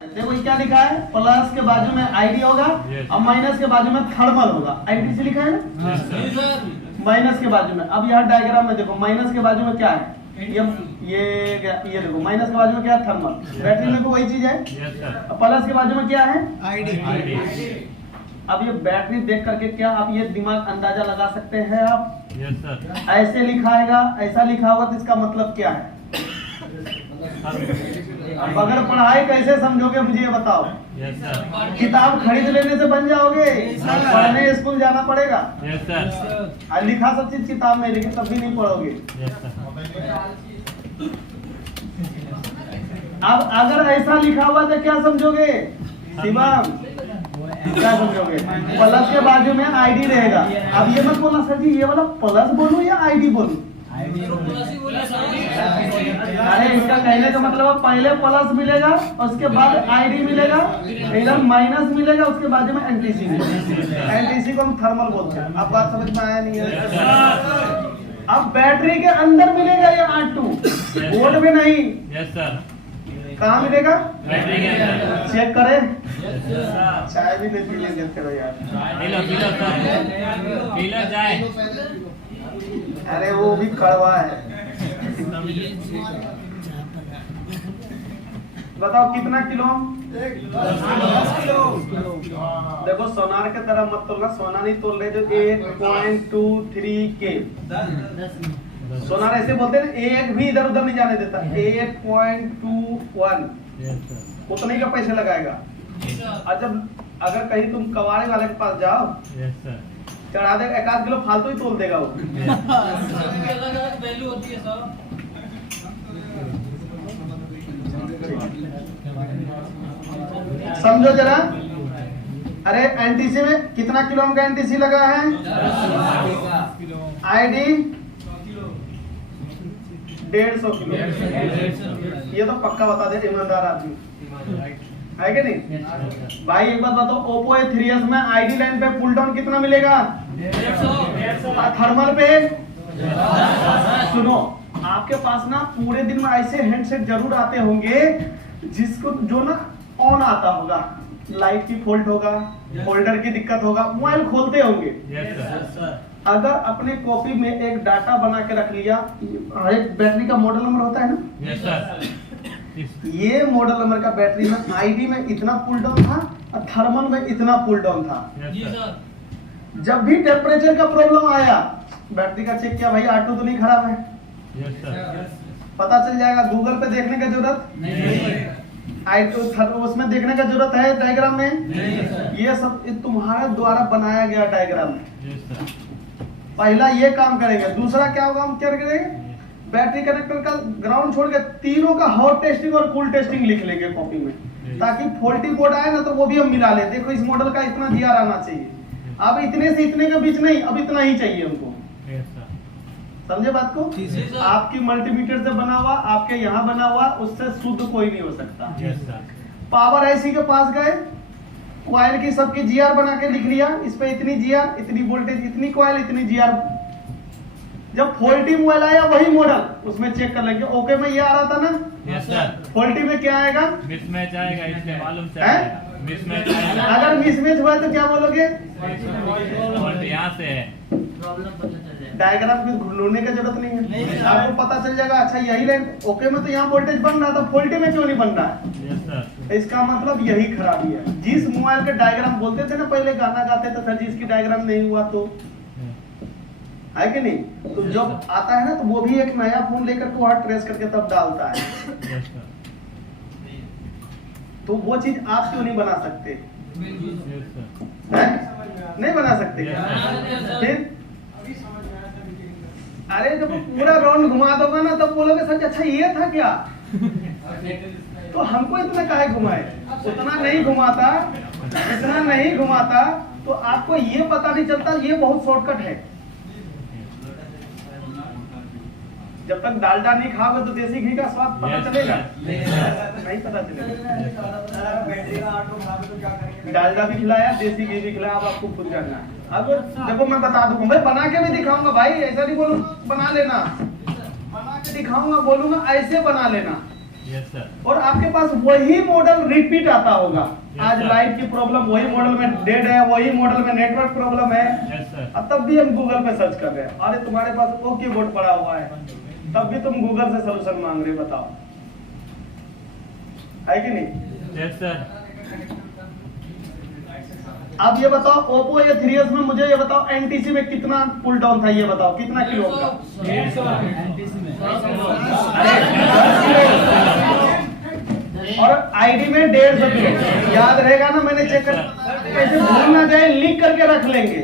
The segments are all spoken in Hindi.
देखो ये क्या लिखा है, प्लस के बाजू में आईडी होगा और माइनस के बाजू में थर्मल होगा। आईडी से लिखा है ना माइनस के बाजू में। अब यहाँ डायग्राम में देखो माइनस के बाजू में क्या है, ये देखो माइनस के बाजू में क्या है, थर्मल। बैटरी में भी वही चीज है। प्लस के बाजू में क्या है, आईडी। अब ये बैटरी देख करके क्या आप ये दिमाग अंदाजा लगा सकते हैं आप? ऐसे लिखाएगा, ऐसा लिखा होगा तो इसका मतलब क्या है? अब अगर पढ़ाई कैसे समझोगे मुझे ये बताओ। किताब खरीद लेने से बन जाओगे, पढ़ने स्कूल जाना पड़ेगा। लिखा सब चीज किताब में, लेकिन तब भी नहीं पढ़ोगे। अब अगर ऐसा लिखा हुआ तो क्या समझोगे शिवम, क्या समझोगे? प्लस के बाजू में आईडी रहेगा। अब ये मत बोलना सर जी ये वाला प्लस बोलूं या आईडी बोलूं। अरे इसका कहने का मतलब पहले प्लस मिलेगा, उसके बाद आईडी मिलेगा, इधर माइनस मिलेगा, उसके बाद में एनटीसी मिलेगा। एनटीसी को हम थर्मल बोलते हैं। अब बात समझ में आया नहीं है? अब बैटरी के अंदर मिलेगा ये R2, बोर्ड में नहीं। Yes sir. कहाँ मिलेगा? बैटरी के अंदर। चेक करें। चाय भी पी लेंगे करो यार। पीला चाय। अरे वो भी कड़वा है। बताओ कितना किलो? 10 किलो। देखो सोनार के तरह मत तोलना, सोना नहीं तोल रहे जो 8.23 के। सोनार ऐसे बोलते हैं, एक भी इधर उधर नहीं जाने देता। 8.21 उतने का पैसे लगाएगा। और जब अगर कहीं तुम कबाड़े वाले के पास जाओ, चढ़ा देगा, 1 किलो फालतू ही तोल देगा वो। वैल्यू होती है सर। समझो जरा। अरे एनटीसी में कितना किलो का एनटीसी लगा है? ID 150 kilo. ये तो पक्का बता दे ईमानदार आदमी है कि नहीं भाई? एक बात बताओ, ओप्पो A3s में आईडी लाइन पे पुल डाउन कितना मिलेगा? 150। थर्मल पे सुनो, आपके पास ना पूरे दिन में ऐसे हैंडसेट जरूर आते होंगे जिसको जो ना ऑन आता होगा, लाइट की फॉल्ट होगा, होल्डर की दिक्कत होगा, मोबाइल खोलते होंगे। अगर अपने कॉपी में एक डाटा बना के रख लिया, हर एक बैटरी का मॉडल नंबर होता है ना, ये मॉडल नंबर का बैटरी में आईडी में इतना पुल डाउन था और थर्मल में इतना पुल डाउन था। जब भी टेम्परेचर का प्रॉब्लम आया, बैटरी का चेक किया, भाई R2 तो नहीं खराब है। पता चल जाएगा। गूगल पे देखने की जरूरत I2 उसमें देखने का जरूरत है डायग्राम में। ये सब तुम्हारे द्वारा बनाया गया डायग्राम है। पहला ये काम करेंगे। दूसरा क्या होगा, हम क्या करेंगे, बैटरी कनेक्टर का ग्राउंड छोड़ के तीनों का हॉट टेस्टिंग और कूल टेस्टिंग लिख लेंगे कॉपी में, ताकि फॉल्टी बोर्ड आए ना तो वो भी हम मिला ले। देखो इस मॉडल का इतना GR आना चाहिए। अब इतने से इतने के बीच नहीं, अब इतना ही चाहिए हमको। समझे बात को? आपकी मल्टीमीटर से बना हुआ, आपके यहाँ बना हुआ, उससे शुद्ध कोई नहीं हो सकता। पावर IC के पास गए, कॉइल की सबकी GR बना के लिख लिया, इस पे इतनी GR, इतनी वोल्टेज, इतनी कॉइल, इतनी GR। जब फॉल्टी मोबाइल आया वही मॉडल, उसमें चेक कर लेंगे। ओके में ये आ रहा था ना? Yes sir. फॉल्टी में क्या आएगा? मिसमैच आएगा, इसलिए मालूम से मिसमैच आएगा। अगर मिसमैच हुआ तो क्या बोलोगे? फॉल्ट यहाँ से है। डायग्राम में ढूंढने की जरूरत नहीं है, आपको पता चल जाएगा। अच्छा यही लाइन ओके में तो यहाँ वोल्टेज बन रहा था, फॉल्टी में क्यों नहीं बन रहा है? Yes sir. इसका मतलब यही खराबी है। जिस मोबाइल के डायग्राम बोलते थे ना, पहले गाना गाते थे सर जी इसकी डायग्राम नहीं हुआ तो, है कि नहीं? तो जब आता है ना तो वो भी एक नया फोन लेकर के वहां ट्रेस करके तब डालता है। तो वो चीज आप क्यों नहीं बना सकते? नहीं बना सकते फिर? अरे जब पूरा राउंड घुमा दोगे ना तब बोलोगे सच अच्छा ये था क्या? तो हमको इतना काहे घुमाए? उतना नहीं घुमाता, इतना नहीं घुमाता तो आपको ये पता नहीं चलता। ये बहुत शॉर्टकट है। जब तक डालडा नहीं खाओगे तो देसी घी का स्वाद पता चलेगा? नहीं पता चलेगा। डालडा भी खिलाया, देसी घी भी खिलाया, अब आपको खुद जानना है। अब देखो मैं बता दूंगा, मैं बना के भी दिखाऊंगा भाई, ऐसा नहीं बोलूंगा बना लेना, बना के दिखाऊंगा, बोलूंगा ऐसे बना लेना। Yes sir. और आपके पास वही मॉडल रिपीट आता होगा। आज sir. लाइट की प्रॉब्लम वही मॉडल में डेड है, वही मॉडल में नेटवर्क प्रॉब्लम है, यस सर। और तब भी हम गूगल पे सर्च कर रहे हैं। अरे तुम्हारे पास वो कीबोर्ड पड़ा हुआ है, तब भी तुम गूगल से सलूशन मांग रहे हो, बताओ है कि नहीं? Yes sir. अब ये बताओ ओप्पो A3s में, मुझे ये बताओ एनटीसी में कितना पुल डाउन था, ये बताओ कितना किलो का? और आईडी में 150 किलो। याद रहेगा ना, मैंने चेक कर, कैसे भूल ना जाए, लिख करके रख लेंगे।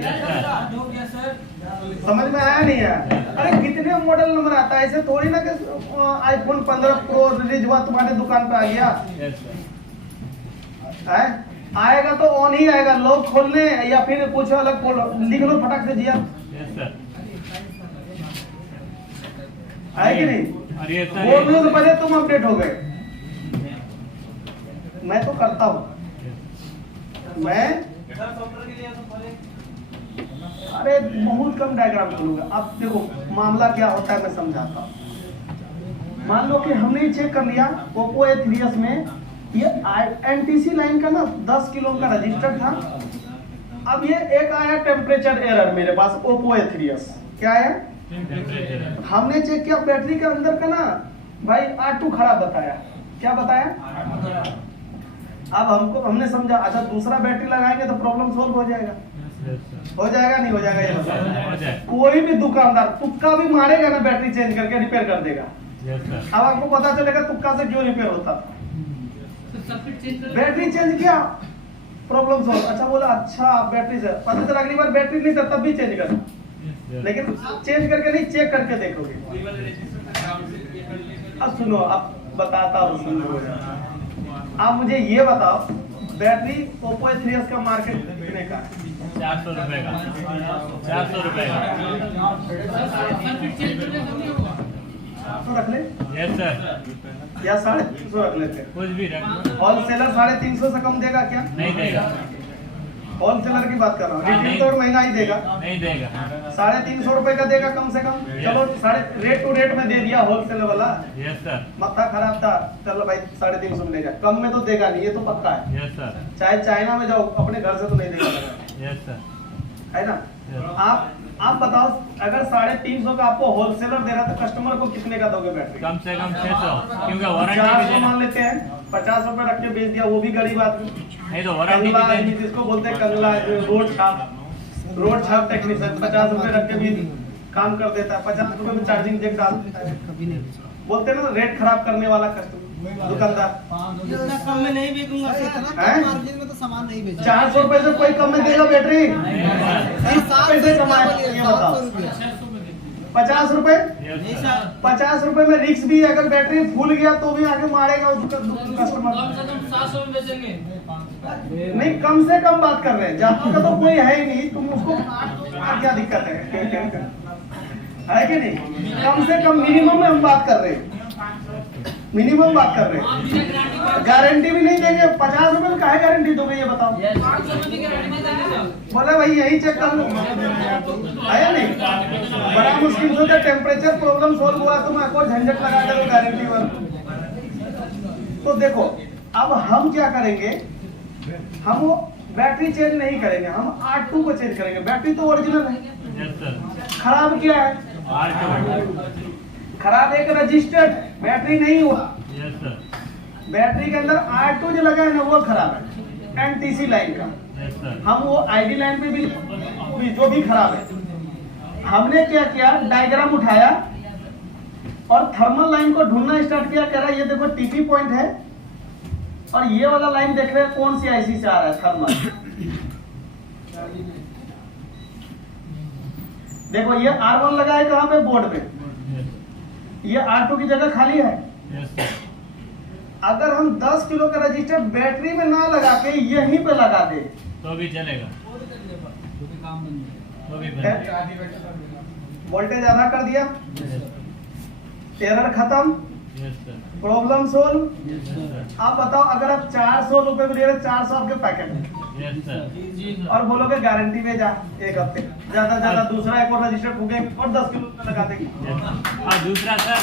समझ में आया नहीं आया? अरे कितने मॉडल नंबर आता है, ऐसे थोड़ी ना कि आईफोन 15 प्रो रिलीज हुआ तुम्हारे दुकान पे आ गया है। आएगा तो ऑन ही आएगा, लोग खोलने या फिर कुछ अलग खोलो, लिख लो फटाक से जिया। है कि नहीं? बोलने से पहले तुम अपडेट हो गए। मैं तो करता हूं, मैं अरे बहुत कम डायग्राम खोलूंगा। अब देखो मामला क्या होता है, मैं समझाता हूं। मान लो कि हमने चेक कर लिया ओप्पो A3s में ये एनटीसी लाइन का ना 10 किलो का रजिस्टर था। अब ये एक आया टेम्परेचर एरर मेरे पास ओप्पो A3s। क्या है? हमने चेक किया बैटरी के अंदर का ना भाई R2 खराब बताया। क्या बताया? अब हमने समझा, अच्छा दूसरा बैटरी लगाएंगे तो प्रॉब्लम सोल्व हो जाएगा। हो जाएगा नहीं हो जाएगा? ये बताओ। कोई भी दुकानदार तुक्का भी मारेगा ना, बैटरी चेंज करके रिपेयर कर देगा। अब आपको पता चलेगा तुक्का से क्यों रिपेयर होता था। बैटरी चेंज किया, प्रॉब्लम सॉल्व। अच्छा बोला, अच्छा आप बैटरी से पता चला अगली बार बैटरी नहीं था तब भी चेंज करना, लेकिन चेंज करके नहीं, चेक करके देखोगे। अब सुनो, अब बताता हूँ, सुनो। आप मुझे ये बताओ, बैटरी ओप्पो A3s का मार्केट कितने का है? 400 रुपए का। 400 रुपए का। तो रख ले। Yes sir. या 350 रख लेते? कुछ भी रख। होलसेलर 350 से कम देगा क्या? नहीं देगा। होलसेलर की बात कर रहा हूँ, रिटेल तो और महंगा ही देगा। नहीं देगा। 350 रुपए का देगा कम से कम। चलो रेट टू रेट में दे दिया होलसेलर वाला। Yes sir. मत्था खराब था, चलो भाई 350 में देगा, कम में तो देगा नहीं, ये तो पक्का है। Yes sir. चाहे चाइना में जाओ, अपने घर से तो नहीं देगा। Yes sir. है ना? आप बताओ, अगर 350 का आपको होलसेलर दे रहा तो कस्टमर को कितने का दोगे बैटरी? कम से कम 600, क्योंकि वारंटी 400 मान लेते हैं, 50 रुपए रख के बेच दिया, वो भी गरीब आदमी। नहीं तो वारंटी जिसको बोलते हैं कंगला, रोड छाप टेक्नीशियन 50 रुपए रख के भी काम कर देता है, 50 रुपए में चार्जिंग जैक डाल देता है। बोलते हैं ना रेट खराब करने वाला कस्टमर, दुकानदार। कम में नहीं बेचूंगा, मार्जिन में तो सामान नहीं बेचूंगा। 400 रुपए से कोई कम में देगा बैटरी? पैसे कमाए, ये बताओ। 50 रुपए? 50 रुपए में रिक्स भी, अगर बैटरी फूल गया तो भी आगे मारेगा कस्टमर। नहीं, कम से कम बात कर रहे हैं, जहाँ का तो कोई है ही नहीं, तुम उसको क्या दिक्कत है कि नहीं? कम से कम मिनिमम में हम बात कर रहे हैं, मिनिमम बात कर रहे हैं। गारंटी भी नहीं देंगे। 50 रुपए में काहे गारंटी दोगे, ये बताओ? बोले भाई यही चेक कर लो, है या नहीं? बड़ा मुश्किल से टेम्परेचर प्रॉब्लम सोल्व हुआ तो मैं कोई झंझट लगा कर गारंटी वाला। तो देखो अब हम क्या करेंगे, हम वो बैटरी चेंज नहीं करेंगे, हम R2 को चेंज करेंगे। बैटरी तो ओरिजिनल है, खराब क्या है? खराब एक रजिस्टर्ड बैटरी नहीं हुआ। Yes sir. बैटरी के अंदर R2 जो लगा है ना वो खराब है, एनटीसी लाइन का। Yes sir. हम वो आईडी लाइन पे भी जो भी खराब है, हमने क्या किया, डायग्राम उठाया और थर्मल लाइन को ढूंढना स्टार्ट किया। कह रहा है ये देखो टीपी पॉइंट है और ये वाला लाइन देख रहे हैं कौन सी आईसी से आ रहा है, थर्मल। देखो ये R1 लगा है कहाँ पे, बोर्ड पे। ये R2 की जगह खाली है। अगर हम 10 किलो का रजिस्टर बैटरी में ना लगा के यहीं पे लगा दे तो भी चलेगा, तो भी वोल्टेज आधा कर दिया, एरर खत्म, प्रॉब्लम सोल्व। आप बताओ, अगर आप 400 रुपए में ले रहे, 400 आपके पैकेट में, और बोलोगे गारंटी में जा 1 हफ्ते, ज्यादा ज्यादा दूसरा एक और रजिस्टर फूकेंगे और 10 किलो का लगा देंगे। दूसरा सर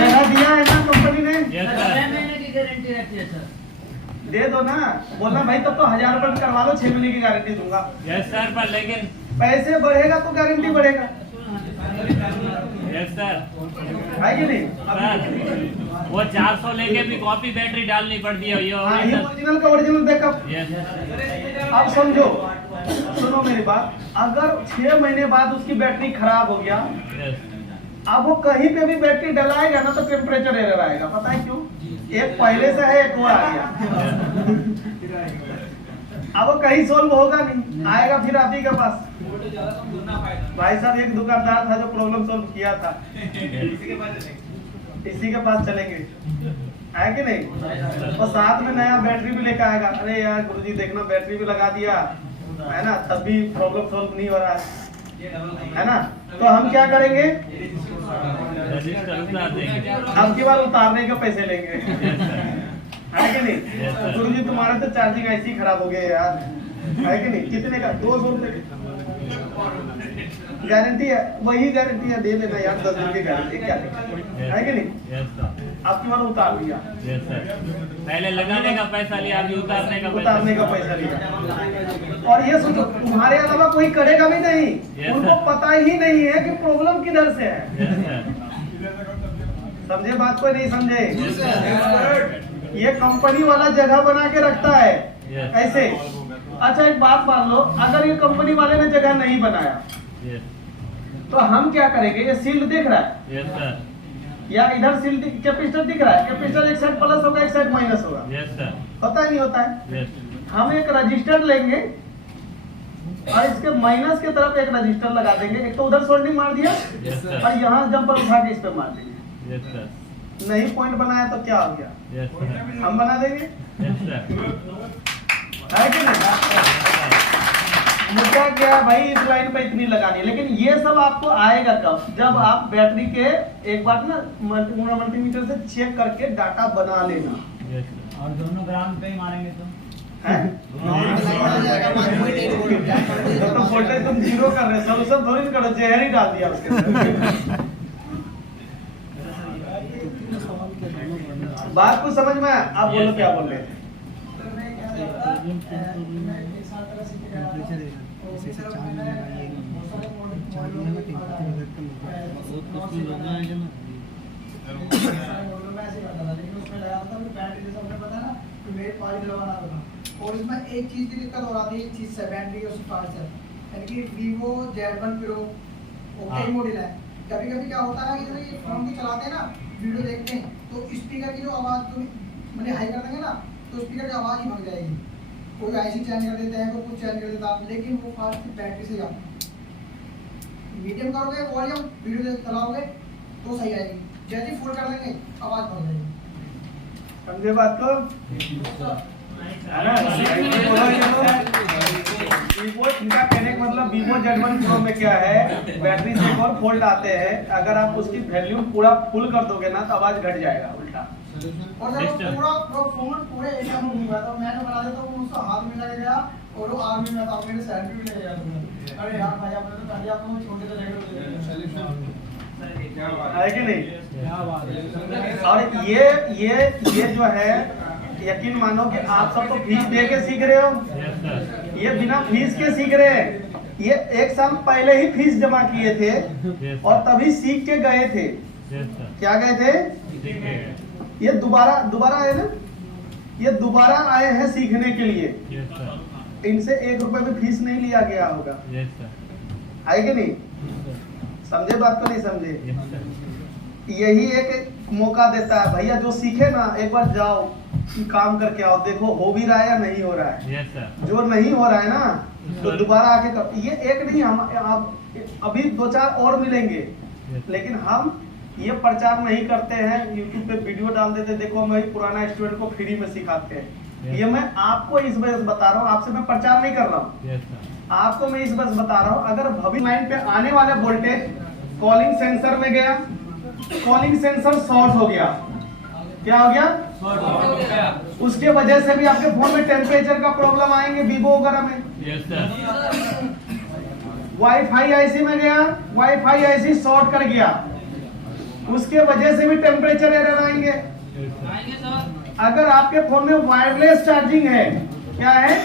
जगह दिया है ना कंपनी ने, यस सर। 6 महीने की गारंटी रहती है सर। दे दो ना। बोलना भाई तब तो 1000 रुपए में करवा लो, 6 महीने की गारंटी दूंगा। यस सर, पर लेकिन पैसे बढ़ेगा तो गारंटी बढ़ेगा, यस सर। है कि नहीं? सर वो 400 लेके भी कॉपी बैटरी डालनी पड़ती है ये हाँ, ये ओरिजिनल का ओरिजिनल बैकअप। यस अब समझो, सुनो मेरी बात, अगर 6 महीने बाद उसकी बैटरी खराब हो गया, यस अब वो कहीं पे भी बैटरी डलाएगा ना तो टेम्परेचर एरर आएगा। पता है क्यों? एक पहले से है, एक और आ गया। अब वो कहीं सोल्व होगा नहीं, आएगा फिर आप ही के पास। भाई साहब एक दुकानदार था जो प्रॉब्लम सोल्व किया था, इसी के पास चलेंगे, है कि नहीं? और साथ में नया बैटरी भी लेकर आएगा। अरे यार गुरुजी देखना, बैटरी भी लगा दिया है ना, तब भी प्रॉब्लम सोल्व नहीं हो रहा है ना? तो हम क्या करेंगे? रजिस्टर उतार देंगे। अब की बार उतारने के पैसे लेंगे, है कि नहीं? Yes, sir. गुरुजी तुम्हारा तो चार्जिंग ऐसी खराब हो गया यार, है कि नहीं? कितने का? 200 रुपए गारंटी है, वही गारंटी है, दे देना यार, 10 दिन की गारंटी, क्या है कि नहीं? यस सर, अब की बार उतार दिया, यस सर। पहले लगाने का पैसा लिया, अभी उतारने का पैसा लिया। और ये सोचो तुम्हारे अलावा कोई करेगा भी नहीं, Yes, उनको sir. पता ही नहीं है कि प्रॉब्लम किधर से है। यस सर, समझे बात को? नहीं समझे? ये कंपनी वाला जगह बना के रखता है Yes. ऐसे। अच्छा एक बात मान लो, अगर ये कंपनी वाले ने जगह नहीं बनाया यस तो हम क्या करेंगे? ये सील्ड दिख रहा है यस सर, या इधर सील्ड कैपेसिटर दिख रहा है, कैपेसिटर एक साइड प्लस होगा, एक साइड माइनस होगा, यस सर, पता नहीं होता है। यस हम एक रजिस्टर लेंगे और इसके माइनस की तरफ एक रजिस्टर लगा देंगे, एक तो उधर सोल्डिंग मार दिया यस सर, और यहाँ जंपर उठा के इस पे मार देंगे। यस सर, नहीं पॉइंट बनाया तो क्या हो गया? यस सर, हम बना देंगे, यस सर। है कि नहीं? मुद्दा क्या है भाई, इस लाइन पे इतनी लगानी, लेकिन ये सब आपको आएगा कब? जब आप बैटरी के एक बार ना मल्टीमीटर से चेक करके डाटा बना लेना यस सर। और दोनों ग्राउंड पे ही मारेंगे तो है। तो वोल्टेज तुम जीरो कर रहे, सोल्यूशन थोड़ी ना करो, जहर ही डाल दिया उसके अंदर। बात को समझ में आया? आप बोलो क्या बोल रहे थे? और इसमें एक चीज की दिक्कत हो रही है, एक चीज से बैटरी और चार्जर, यानी कि Vivo Z1 Pro कई मॉडल है। कभी कभी क्या होता है कि जब ये फोन भी चलाते हैं ना, वीडियो देखते हैं, तो स्पीकर की जो आवाज तो मैंने हाई कर देंगे ना, तो स्पीकर की आवाज ही भग जाएगी। कोई आईसी चेंज कर देते हैं, कोई कुछ चेंज कर देता है, लेकिन वो फास्ट बैटरी से जाता है। मीडियम करोगे वॉल्यूम, वीडियो चलाओगे तो सही आएगी, जैसे फुल कर देंगे आवाज भग जाएगी। समझे बात को? है ना? वीवो, इनका कहने का मतलब Vivo Z1 Pro में क्या है, बैटरी से एक और फॉल्ट आते हैं, अगर आप उसकी वैल्यूम पूरा फुल कर दोगे ना तो आवाज घट जाएगा उल्टा। और जब पूरा फोन पूरे एरिया में घूम रहा था, मैंने बना दिया, तो वो उसका हाथ में लग गया और वो आर्मी में था, मेरे सेल्फी भी ले गया। अरे यार भाई आपने तो कर दिया, आपको छोटे से लेकर है कि नहीं? क्या बात है। और ये जो है, यकीन मानो कि आप सब तो फीस दे के सीख रहे हो, यस सर, ये बिना फीस के सीख रहे हैं। ये 1 साल पहले ही फीस जमा किए थे यस और तभी सीख के गए थे। यस सर, क्या गए थे? ठीक है, ये दोबारा आए ना, ये दोबारा आए हैं सीखने के लिए। यस सर, इनसे 1 रुपए भी फीस नहीं लिया गया होगा, यस सर, है कि नहीं? समझे बात को? नहीं समझे? यस सर, यही एक मौका देता है भैया, जो सीखे ना एक बार जाओ काम करके आओ, देखो हो भी रहा है या नहीं हो रहा है। यस सर, जो नहीं हो रहा है ना तो दोबारा आके कर। ये एक नहीं, हम आप अभी 2-4 और मिलेंगे, लेकिन हम ये प्रचार नहीं करते हैं, YouTube पे वीडियो डाल देते, देखो हम वही पुराना स्टूडेंट को फ्री में सिखाते हैं। ये मैं आपको इस वजह से बता रहा हूँ, आपसे मैं प्रचार नहीं कर रहा हूँ, यस सर, आपको मैं इस वजह से बता रहा हूँ। अगर भविष्य लाइन पे आने वाले वोल्टेज कॉलिंग सेंसर में गया, कॉलिंग सेंसर शॉर्ट हो गया, क्या हो गया? उसके वजह से भी आपके फोन में टेम्परेचर का प्रॉब्लम आएंगे, Vivo वगैरह में। यस सर, वाईफाई आईसी में गया, वाईफाई आईसी शॉर्ट कर गया, उसके वजह से भी टेम्परेचर एरर आएंगे। आएंगे सर। अगर आपके फोन में वायरलेस चार्जिंग है, क्या है,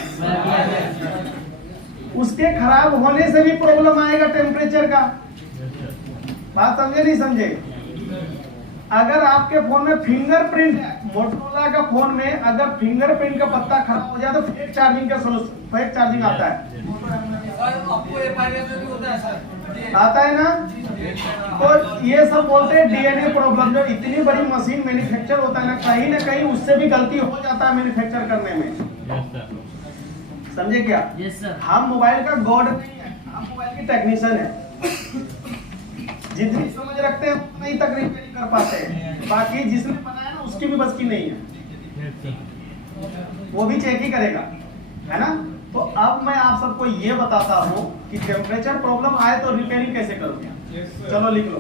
उसके खराब होने से भी प्रॉब्लम आएगा टेम्परेचर का। बात समझे नहीं समझे? अगर आपके फोन में फिंगरप्रिंट है, मोटोरोला का फोन में अगर फिंगरप्रिंट का पत्ता खराब हो जाए तो फेक चार्जिंग का सोल्यूशन, फेक चार्जिंग आता है, आपको FIR में भी होता है सर। आता है ना। तो ये सब बोलते हैं डीएनए प्रॉब्लम। जो इतनी बड़ी मशीन मैन्युफैक्चर होता है ना कहीं उससे भी गलती हो जाता है मैन्युफैक्चर करने में। समझे क्या? Yes sir. हम मोबाइल का गॉड नहीं है, हम मोबाइल की टेक्नीशियन है। जितनी समझ रखते हैं उतना ही तक रिपेयरिंग कर पाते हैं, बाकी जिसने बनाया ना उसकी भी बस की नहीं है, वो भी चेक ही करेगा, है ना। तो अब मैं आप सबको ये बताता हूँ कि टेम्परेचर प्रॉब्लम आए तो रिपेयरिंग कैसे करोगे। चलो लिख लो।